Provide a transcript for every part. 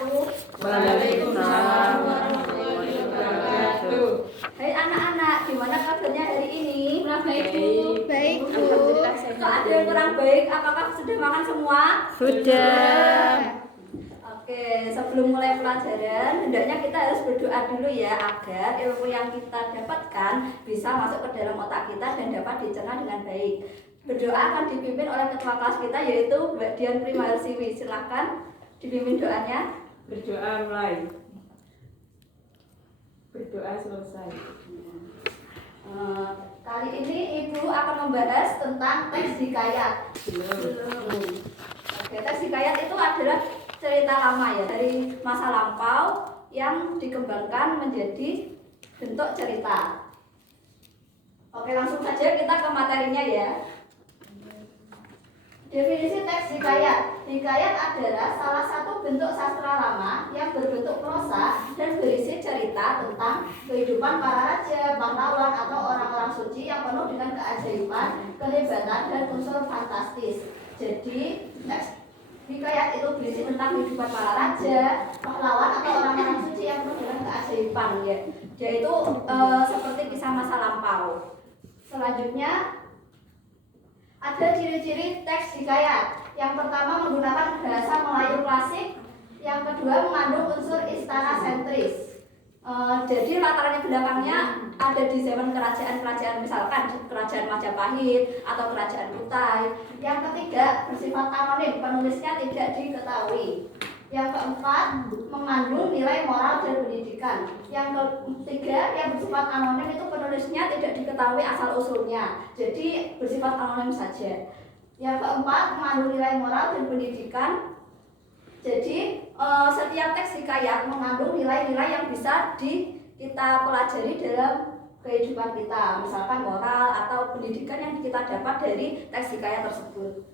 wabarakatuh. Waalaikumsalam warahmatullahi wabarakatuh. Hai anak-anak, gimana kabarnya hari ini? Baik, Bu. Baik, Bu. Alhamdulillah sehat. Kok ada yang kurang baik? Apakah sudah makan semua? Sudah. Oke, sebelum mulai pelajaran, hendaknya kita harus berdoa dulu ya agar ilmu yang kita dapatkan bisa masuk ke dalam otak kita dan dapat dicerna dengan baik. Berdoa akan dipimpin oleh ketua kelas kita yaitu Mbak Dian Primarsiwi. Silakan dipimpin doanya. Berdoa mulai. Berdoa selesai. Kali ini Ibu akan membahas tentang teks hikayat. Oke, teks hikayat itu adalah cerita lama ya, dari masa lampau yang dikembangkan menjadi bentuk cerita. Oke, langsung saja kita ke materinya ya. Definisi teks hikayat. Hikayat adalah salah satu bentuk sastra lama yang berbentuk prosa dan berisi cerita tentang kehidupan para raja, pahlawan atau orang-orang suci yang penuh dengan keajaiban, kehebatan dan unsur fantastis. Jadi, teks hikayat itu berisi tentang kehidupan para raja, pahlawan atau orang-orang suci yang penuh dengan keajaiban ya. Yaitu seperti kisah masa lampau. Selanjutnya ada ciri-ciri teks hikayat. Yang pertama menggunakan bahasa Melayu klasik. Yang kedua mengandung unsur istana sentris. Jadi latar belakangnya ada di zaman kerajaan-kerajaan, misalkan kerajaan Majapahit atau kerajaan Kutai. Yang ketiga bersifat anonim, penulisnya tidak diketahui. Yang keempat mengandung nilai moral dan pendidikan. Yang ketiga yang bersifat anonim itu penulisnya tidak diketahui asal usulnya, jadi bersifat anonim saja. Yang keempat mengandung nilai moral dan pendidikan. Jadi setiap teks hikayat mengandung nilai-nilai yang bisa kita pelajari dalam kehidupan kita, misalkan moral atau pendidikan yang kita dapat dari teks hikayat tersebut.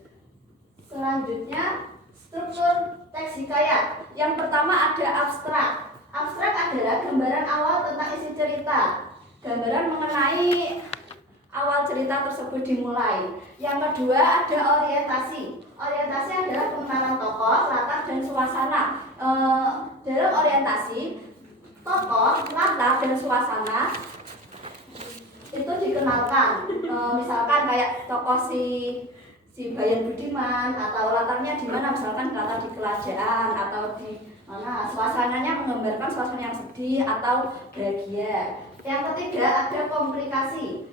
Selanjutnya struktur teks hikayat. Yang pertama ada abstrak. Abstrak adalah gambaran awal tentang isi cerita, gambaran mengenai awal cerita tersebut dimulai. Yang kedua ada orientasi. Orientasi adalah pengenalan tokoh, latar dan suasana. Dalam orientasi, tokoh, latar dan suasana itu dikenalkan. Misalkan kayak tokoh si Bayan Budiman atau latarnya di mana, misalkan latar di kerajaan atau di mana, suasananya menggambarkan suasana yang sedih atau bahagia. Yang ketiga ada komplikasi,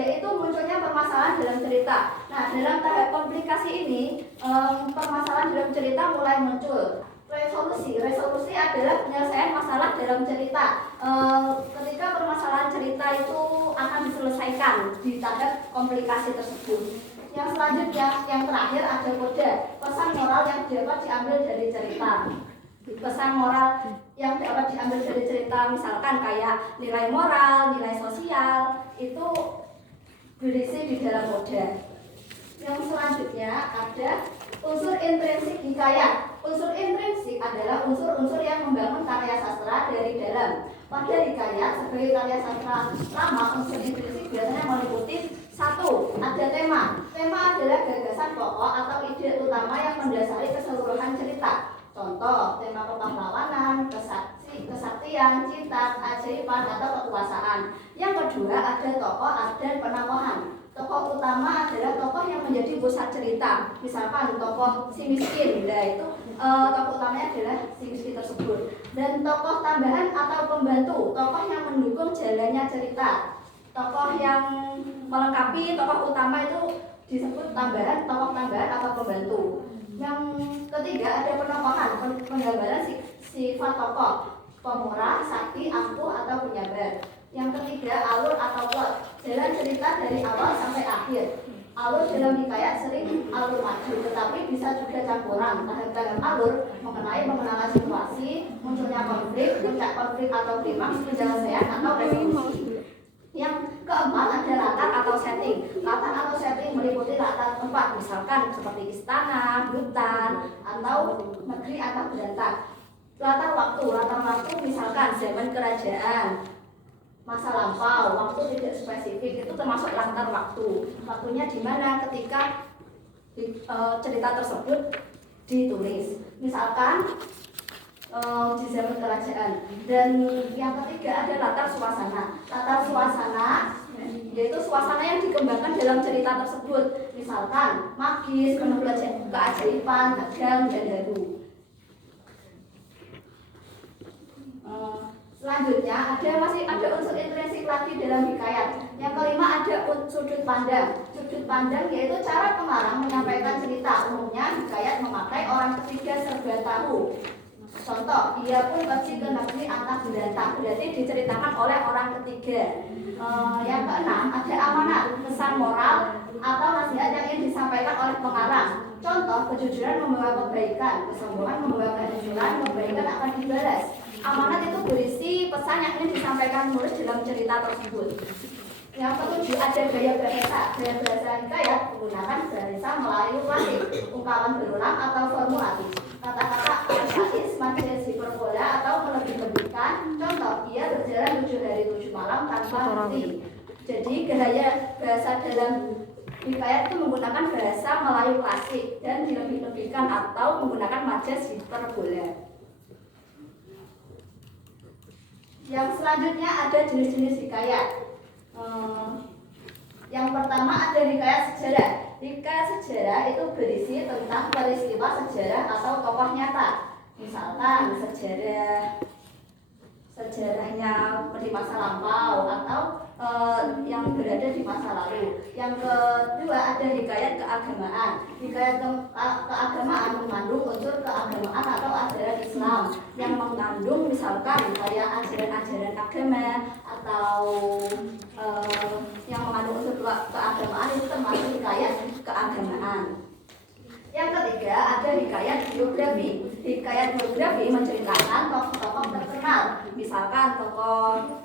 yaitu munculnya permasalahan dalam cerita. Nah, dalam tahap komplikasi ini permasalahan dalam cerita mulai muncul. Resolusi adalah penyelesaian masalah dalam cerita. Ketika permasalahan cerita itu akan diselesaikan di tahap komplikasi tersebut. Yang selanjutnya, yang terakhir ada kode, pesan moral yang dapat diambil dari cerita. Pesan moral yang dapat diambil dari cerita misalkan kayak nilai moral, nilai sosial, itu berisi di dalam kode. Yang selanjutnya ada unsur intrinsik hikayat. Unsur intrinsik adalah unsur-unsur yang membangun karya sastra dari dalam. Pada hikayat sebagai karya sastra lama, unsur intrinsik biasanya meliputi satu, ada tema. Tema adalah gagasan pokok atau ide utama yang mendasari keseluruhan cerita. Contoh, tema kepahlawanan, kesaktian, cinta, keajaiban, atau kekuasaan. Yang kedua, ada tokoh dan penakohan. Tokoh utama adalah tokoh yang menjadi pusat cerita. Misalkan tokoh si miskin, nah itu tokoh utamanya adalah si miskin tersebut. Dan tokoh tambahan atau pembantu, tokoh yang mendukung jalannya cerita. Tokoh yang melengkapi tokoh utama itu disebut tokoh tambahan atau pembantu. Yang ketiga ada penokohan, penggambaran sifat tokoh, pemurah, sakti, ampuh atau penyabar. Yang ketiga alur atau plot, jalan cerita dari awal sampai akhir. Alur dalam hikayat sering alur maju, tetapi bisa juga campuran. Tahap-tahap alur mengenai pengenalan situasi, munculnya konflik, puncak konflik atau klimaks, penyelesaian atau resolusi. Yang keempat ada latar atau setting. Latar atau setting meliputi latar tempat, misalkan seperti istana, hutan, atau negeri atau berantak. Latar waktu misalkan zaman kerajaan, masa lampau, waktu tidak spesifik, itu termasuk latar waktu. Waktunya di mana ketika cerita tersebut ditulis. Misalkan di zaman kerajaan. Dan yang ketiga ada latar suasana. Latar suasana yaitu suasana yang dikembangkan dalam cerita tersebut, misalkan magis, penuh keajaiban, tegang, dan haru. Selanjutnya masih ada unsur intrinsik lagi dalam hikayat. Yang kelima ada sudut pandang. Sudut pandang yaitu cara pengarang menyampaikan cerita. Umumnya hikayat memakai orang ketiga serba tahu. Contoh, ia pun pergi ke negeri antah berantah, berarti diceritakan oleh orang ketiga. Yang keenam ada amanat, pesan moral atau nasihat yang ingin disampaikan oleh pengarang. Contoh, kejujuran membawa kebaikan, kesombongan membawa kehancuran, kebaikan akan dibalas. Amanat itu berisi pesan yang ingin disampaikan penulis dalam cerita tersebut. Yang ketujuh ada gaya bahasa. Gaya bahasa hikayat menggunakan bahasa Melayu klasik, ungkapan berulang atau formulatif. Kata-kata arkais, majas hiperbola atau melebih-lebihkan. Contoh, ia berjalan 7 hari 7 malam tanpa henti. Jadi gaya bahasa dalam hikayat itu menggunakan bahasa Melayu klasik dan dilebih-lebihkan atau menggunakan majas hiperbola. Yang selanjutnya ada jenis-jenis hikayat. Yang pertama ada hikayat sejarah. Hikayat sejarah itu berisi tentang peristiwa sejarah atau tokoh nyata. Misalkan sejarahnya di masa lampau atau yang berada di masa lalu. Yang kedua ada hikayat keagamaan. Hikayat keagamaan mengandung unsur keagamaan atau ajaran Islam yang mengandung misalkan kayak ajaran-ajaran agama atau yang mengandung unsur keagamaan itu termasuk hikayat keagamaan. Yang ketiga ada hikayat biografi. Hikayat biografi menceritakan tokoh-tokoh terkenal, misalkan tokoh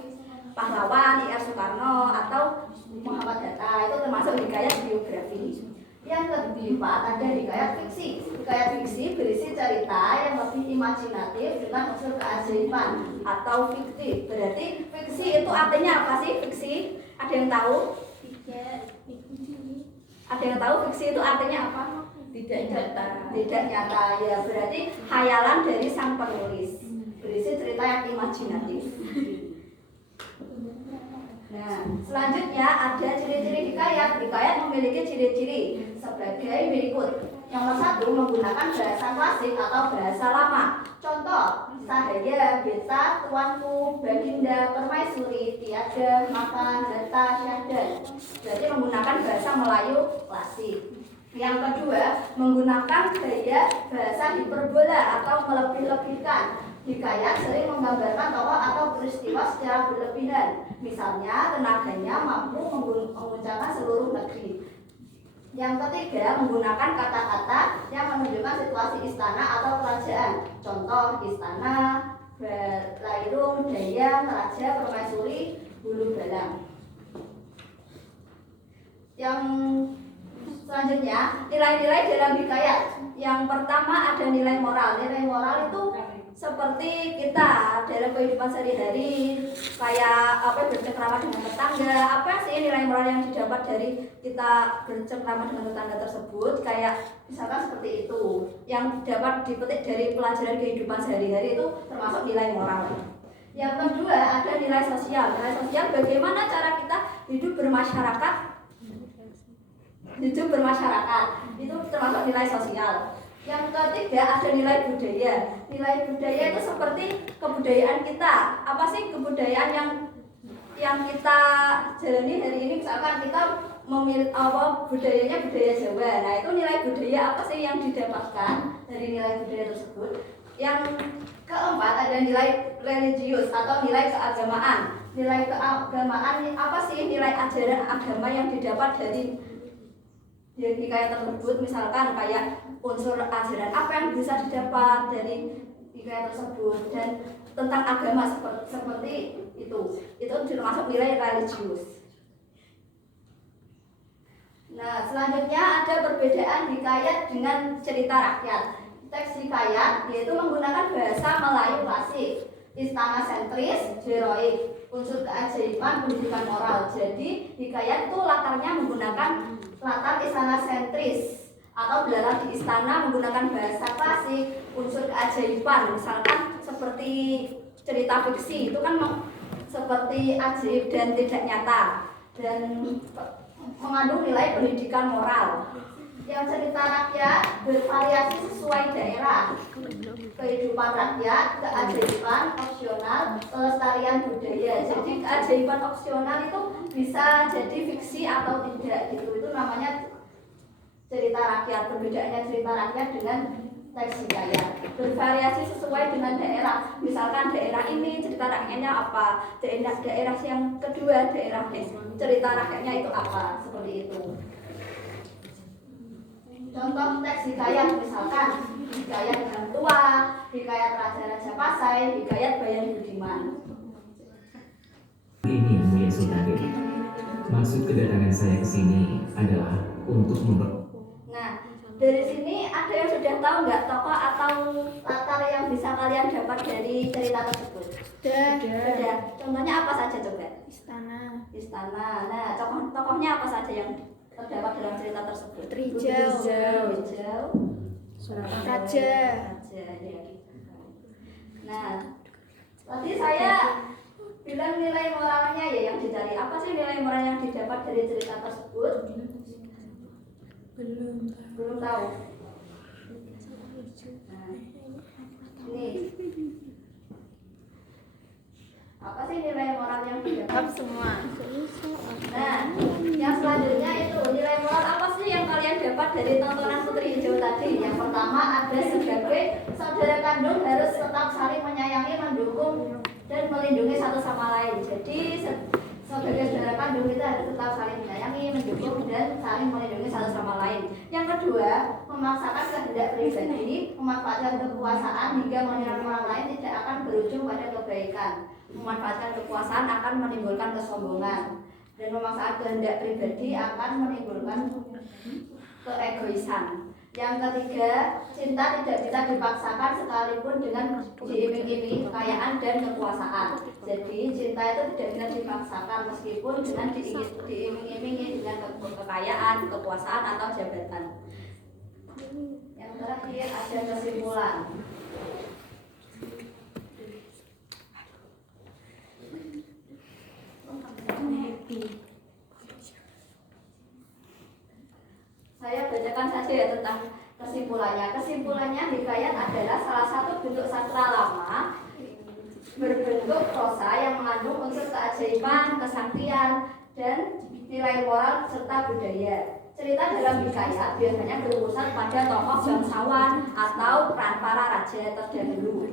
pahlawan I.R. Soekarno atau Muhammad Hatta, itu termasuk hikayat biografi. Yang keempat ada hikayat fiksi. Hikayat fiksi berisi cerita yang lebih imajinatif dengan unsur keajaiban atau fiktif. Berarti fiksi itu artinya apa sih? Fiksi, ada yang tahu? Ada yang tahu fiksi itu artinya apa? Tidak nyata. Tidak nyata, ya berarti khayalan dari sang penulis. Berisi cerita yang imajinatif. Nah, selanjutnya ada ciri-ciri hikayat. Hikayat memiliki ciri-ciri sebagai berikut. Yang satu, menggunakan bahasa klasik atau bahasa lama. Contoh, sahaya, beta, tuanku, baginda, permaisuri, tiada, maka, harta, syahdan. Berarti menggunakan bahasa Melayu klasik. Yang kedua, menggunakan gaya bahasa hiperbola atau melebih-lebihkan. Hikayat sering menggambarkan tokoh atau peristiwa secara berlebihan. Misalnya, tenaganya mampu menguncangkan seluruh negeri. Yang ketiga, menggunakan kata-kata yang menunjukkan situasi istana atau kerajaan. Contoh, istana, Lairung, Dayang, Raja, Permaisuri, Hulu Balang. Yang selanjutnya, nilai-nilai dalam hikayat. Yang pertama ada nilai moral. Nilai moral itu seperti kita dalam kehidupan sehari-hari, kayak bercengkrama dengan tetangga. Apa sih nilai moral yang didapat dari kita bercengkrama dengan tetangga tersebut? Kayak misalkan seperti itu, yang dapat dipetik dari pelajaran kehidupan sehari-hari itu termasuk nilai moral. Yang kedua ada nilai sosial. Nilai sosial bagaimana cara kita hidup bermasyarakat. Itu termasuk nilai sosial. Yang ketiga ada nilai budaya. Nilai budaya itu seperti kebudayaan kita. Apa sih kebudayaan yang kita jalani hari ini? Misalkan kita budayanya budaya Jawa. Nah, itu nilai budaya apa sih yang didapatkan dari nilai budaya tersebut? Yang keempat ada nilai religius atau nilai keagamaan. Nilai keagamaan apa sih nilai ajaran agama yang didapat dari hikayat tersebut? Misalkan kayak unsur ajaran apa yang bisa didapat dari hikayat tersebut, dan tentang agama seperti itu termasuk nilai religius. Nah, selanjutnya ada perbedaan hikayat dengan cerita rakyat. Teks hikayat yaitu menggunakan bahasa Melayu klasik, istana sentris, heroik, unsur keajaiban, pendidikan moral. Jadi hikayat itu latarnya menggunakan latar istana sentris atau berlatar di istana, menggunakan bahasa klasik, unsur keajaiban. Misalkan seperti cerita fiksi itu kan seperti ajaib dan tidak nyata dan mengandung nilai pendidikan moral. Yang cerita rakyat bervariasi sesuai daerah, kehidupan rakyat, keajaiban opsional, kelestarian budaya. Jadi keajaiban opsional itu bisa jadi fiksi atau tidak gitu. Itu namanya cerita rakyat. Perbedaannya cerita rakyat dengan teks hikayat. Bervariasi sesuai dengan daerah. Misalkan daerah ini cerita rakyatnya apa, daerah yang kedua daerah cerita rakyatnya itu apa, seperti itu. Contoh teks hikayat misalkan hikayat Gang Tua, hikayat Raja-Raja Pasai, hikayat Bayan Budiman. Ini yang mulia Sultan. Maksud kedatangan saya ke sini adalah untuk Nah, dari sini ada yang sudah tahu nggak tokoh atau latar yang bisa kalian dapat dari cerita tersebut? Sudah. Contohnya apa saja coba? Istana. Nah, tokohnya apa saja yang terdapat dalam cerita tersebut? Rijal. Raja. Ya. Nah, tadi saya bilang nilai moralnya ya yang dicari. Apa sih nilai moral yang didapat dari cerita tersebut? Belum tahu. Nah, ini apa sih nilai moral yang didapat? Semua. Nah, yang selanjutnya itu nilai moral apa sih yang kalian dapat dari tontonan Putri Hijau tadi? Yang pertama ada sebagai saudara kandung harus tetap saling menyayangi, mendukung, dan melindungi satu sama lain. Jadi sebagai saudara kandung kita harus tetap saling menyayangi, mendukung, dan saling melindungi satu sama lain. Yang kedua, memaksakan kehendak pribadi, memanfaatkan kekuasaan hingga menyerang orang lain tidak akan berujung pada kebaikan. Memanfaatkan kekuasaan akan menimbulkan kesombongan, dan memaksakan kehendak pribadi akan menimbulkan keegoisan. Yang ketiga, cinta tidak bisa dipaksakan sekalipun dengan diiming-imingi kekayaan dan kekuasaan. Jadi cinta itu tidak bisa dipaksakan meskipun dengan diiming-imingi dengan kekayaan, kekuasaan atau jabatan. Yang terakhir ada kesimpulan. Saya bacakan saja ya tentang kesimpulannya. Kesimpulannya, hikayat adalah salah satu bentuk sastra lama berbentuk prosa yang mengandung unsur keajaiban, kesaktian, dan nilai moral serta budaya. Cerita dalam hikayat biasanya berpusat pada tokoh bangsawan atau peran para raja terdahulu.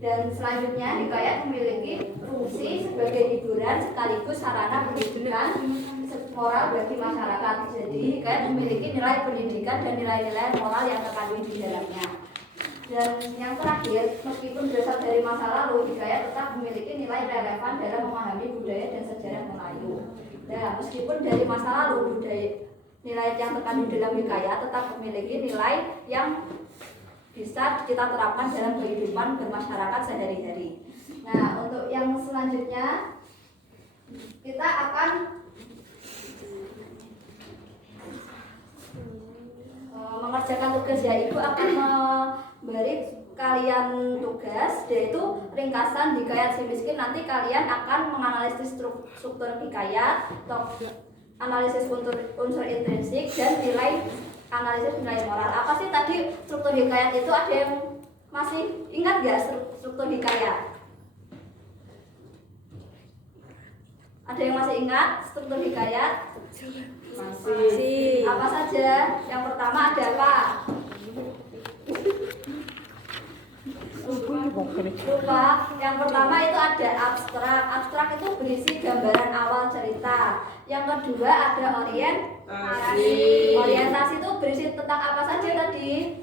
Dan selanjutnya, hikayat memiliki fungsi sebagai hiburan sekaligus sarana pendidikan moral bagi masyarakat. Jadi, hikayat memiliki nilai pendidikan dan nilai-nilai moral yang terkandung di dalamnya. Dan yang terakhir, meskipun berasal dari masa lalu, hikayat tetap memiliki nilai relevan dalam memahami budaya dan sejarah Melayu. Nah, meskipun dari masa lalu, nilai yang terkandung dalam hikayat tetap memiliki nilai yang bisa kita terapkan dalam kehidupan bermasyarakat sehari-hari. Nah, untuk yang selanjutnya kita akan mengerjakan tugas, ya. Ibu akan memberi kalian tugas, yaitu ringkasan hikayat si miskin. Nanti kalian akan menganalisis struktur hikayat, analisis unsur intrinsik, dan analisis nilai moral. Apa sih tadi struktur hikayat itu? Ada yang masih ingat gak struktur hikayat? Ada yang masih ingat struktur hikayat? Masih. Apa saja? Yang pertama ada apa? Lupa. Yang pertama itu ada abstrak. Abstrak itu berisi gambaran awal cerita. Yang kedua ada orientasi. Orientasi itu berisi tentang apa saja tadi?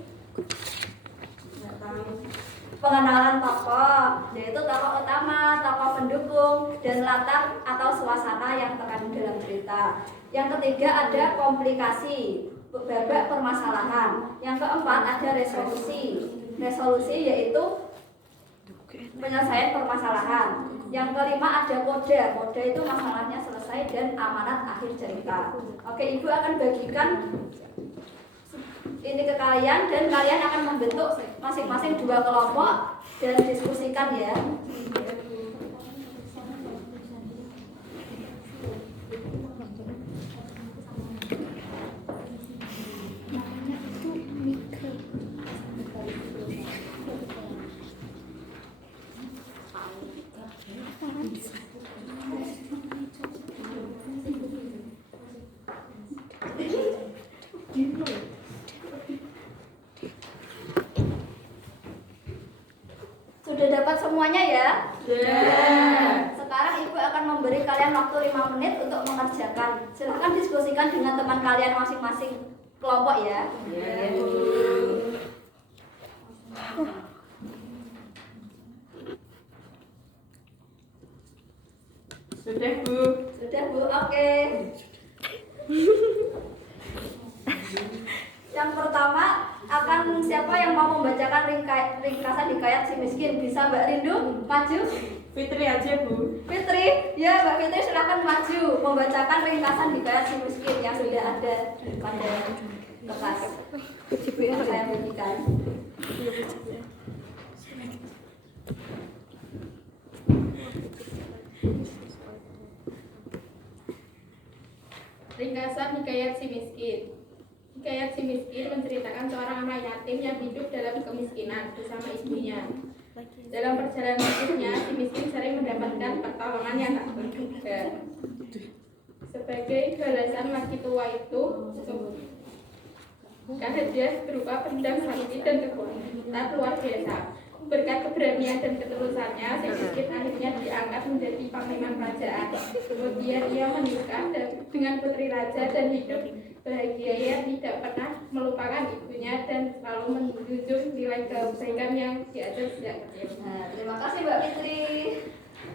Pengenalan tokoh, yaitu tokoh utama, tokoh pendukung, dan latar atau suasana yang terkandung dalam cerita. Yang ketiga ada komplikasi, babak permasalahan. Yang keempat ada resolusi. Resolusi yaitu penyelesaian permasalahan. Yang kelima ada kode. Kode itu masalahnya selesai dan amanat akhir cerita. Oke, Ibu akan bagikan ini ke kalian dan kalian akan membentuk masing-masing 2 kelompok dan diskusikan ya. Sudah dapat semuanya ya? Sekarang Ibu akan memberi kalian waktu 5 menit untuk mengerjakan. Silahkan diskusikan dengan teman kalian masing-masing kelompok ya. Sudah Bu. Sudah Bu, oke. Yang pertama akan siapa yang mau membacakan ringkasan hikayat si miskin? Bisa Mbak Rindu maju? Fitri aja Bu. Fitri, ya Mbak Fitri silakan maju membacakan ringkasan hikayat si miskin yang sudah ada pada kertas yang saya berikan. Ringkasan hikayat si miskin. Hikayat si miskin menceritakan seorang anak yatim yang hidup dalam kemiskinan bersama ibunya. Dalam perjalanan hidupnya, si miskin sering mendapatkan pertolongan yang tak terduga. Sebagai balasan laki tua itu, hadiah berupa benda sakti dan kekuatan luar biasa. Berkat keberanian dan ketulusannya, si miskin akhirnya diangkat menjadi panglima kerajaan. Kemudian ia menikah dengan putri raja dan hidup bahagia. Ia tidak pernah melupakan ibunya dan selalu menjunjung nilai kebaikan yang diajar sejak kecil. Nah, terima kasih Mbak Fitri.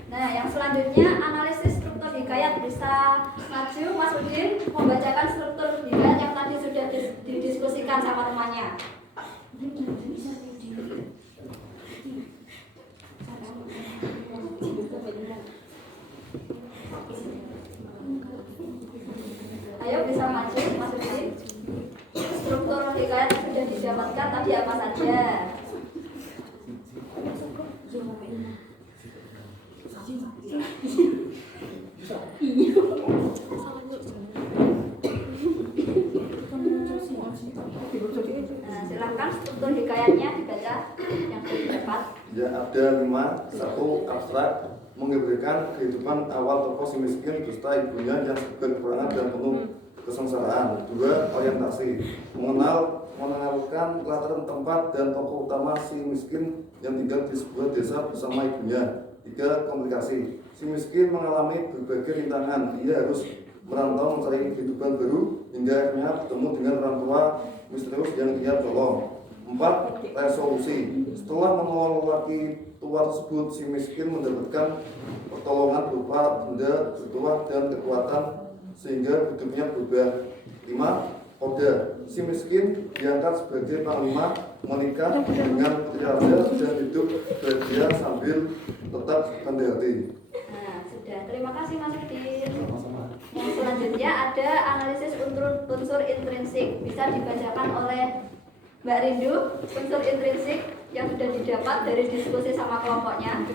Nah, yang selanjutnya analisis struktur hikayat. Bisa maju Mas Udin membacakan struktur hikayat yang tadi sudah didiskusikan sama temannya. Ayo bisa maju Mas Udin. Struktur hikayat yang sudah didapatkan tadi apa saja? Nah, silakan struktur hikayatnya dibaca yang sudah dapat. Ya, ada 5. 1. Abstrak, menggambarkan kehidupan awal tokoh si miskin beserta ibunya yang serba kekurangan dan penuh kesengsaraan. 2. Orientasi, mengenalkan latar tempat dan tokoh utama si miskin yang tinggal di sebuah desa bersama ibunya. 3. Komunikasi, si miskin mengalami berbagai rintangan. Ia harus merantau mencari kehidupan baru hingga akhirnya bertemu dengan orang tua misterius yang ia tolong. 4. Resolusi, setelah menolong laki tua tersebut, si miskin mendapatkan pertolongan berupa benda bertuah dan kekuatan sehingga hidupnya berubah. 5. Oda, si miskin diangkat sebagai panglima, menikah dengan putri raja dan hidup bahagia sambil tetap rendah hati. Nah, sudah. Terima kasih Mas Udin. Yang selanjutnya ada analisis unsur intrinsik. Bisa dibacakan oleh Mbak Rindu, unsur intrinsik yang sudah didapat dari diskusi sama kelompoknya.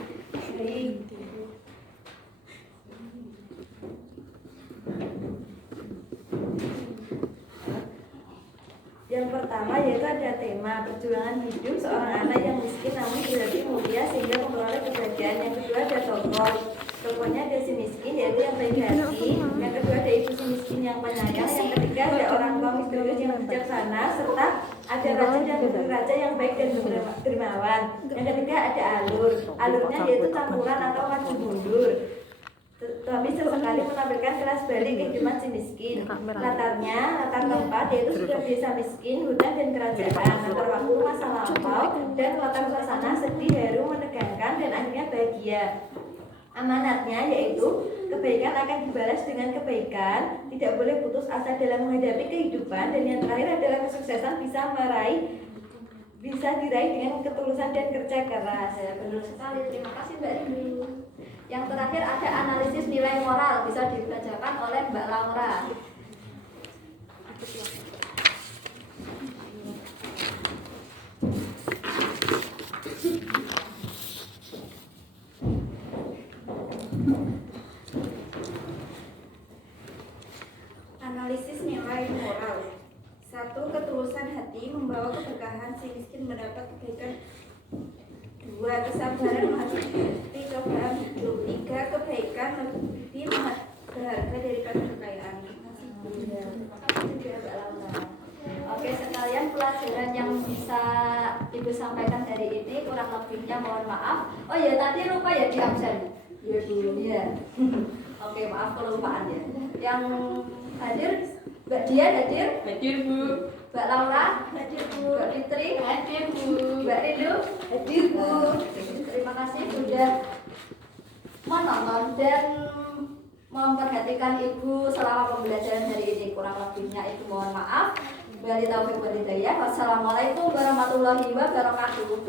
Yang pertama yaitu ada tema perjuangan hidup seorang anak yang miskin namun berarti mulia sehingga memperoleh kebahagiaan. Yang kedua ada tokohnya ada si miskin yaitu yang baik hati. Yang kedua ada ibu si miskin yang penyayang. Yang ketiga ada orang tua misterius yang bijaksana serta ada raja dan putri raja yang baik dan dermawan. Yang ketiga ada alurnya yaitu campuran atau maju mundur, tapi sesekali menampilkan kelas balik kehidupan si miskin. Latar tempat yaitu sudah biasa miskin, hutan dan kerajaan. Latar waktu masa lampau dan latar suasana sedih, haru, menegangkan dan akhirnya bahagia. Amanatnya yaitu kebaikan akan dibalas dengan kebaikan, tidak boleh putus asa dalam menghadapi kehidupan, dan yang terakhir adalah kesuksesan bisa diraih dengan ketulusan dan kerja keras. Ya, benar sekali. Terima kasih Mbak Rindu. Yang terakhir ada analisis nilai moral. Bisa dibacakan oleh Mbak Laura. mendapat kebaikan. 2. Kesabaran menghadapi cobaan hidup. 3. Kebaikan lebih berharga daripada kekayaan. Terima kasih juga Mbak Laura. Oke, sekalian pelajaran yang bisa Ibu sampaikan hari ini kurang lebihnya mohon maaf. Oh ya, tadi lupa ya di absen. Ya Bu, ya. Oke, maaf kelupaan ya. Yang hadir Mbak Dian hadir, Hadir Bu. Mbak Laura Hadir Bu. Mbak Fitri Hadir Bu. Mbak Rindu hadir Bu. Terima kasih sudah menonton dan memperhatikan Ibu selama pembelajaran hari ini. Kurang lebihnya Ibu mohon maaf. Wabillahi taufiq wal hidayah. Wassalamualaikum warahmatullahi wabarakatuh.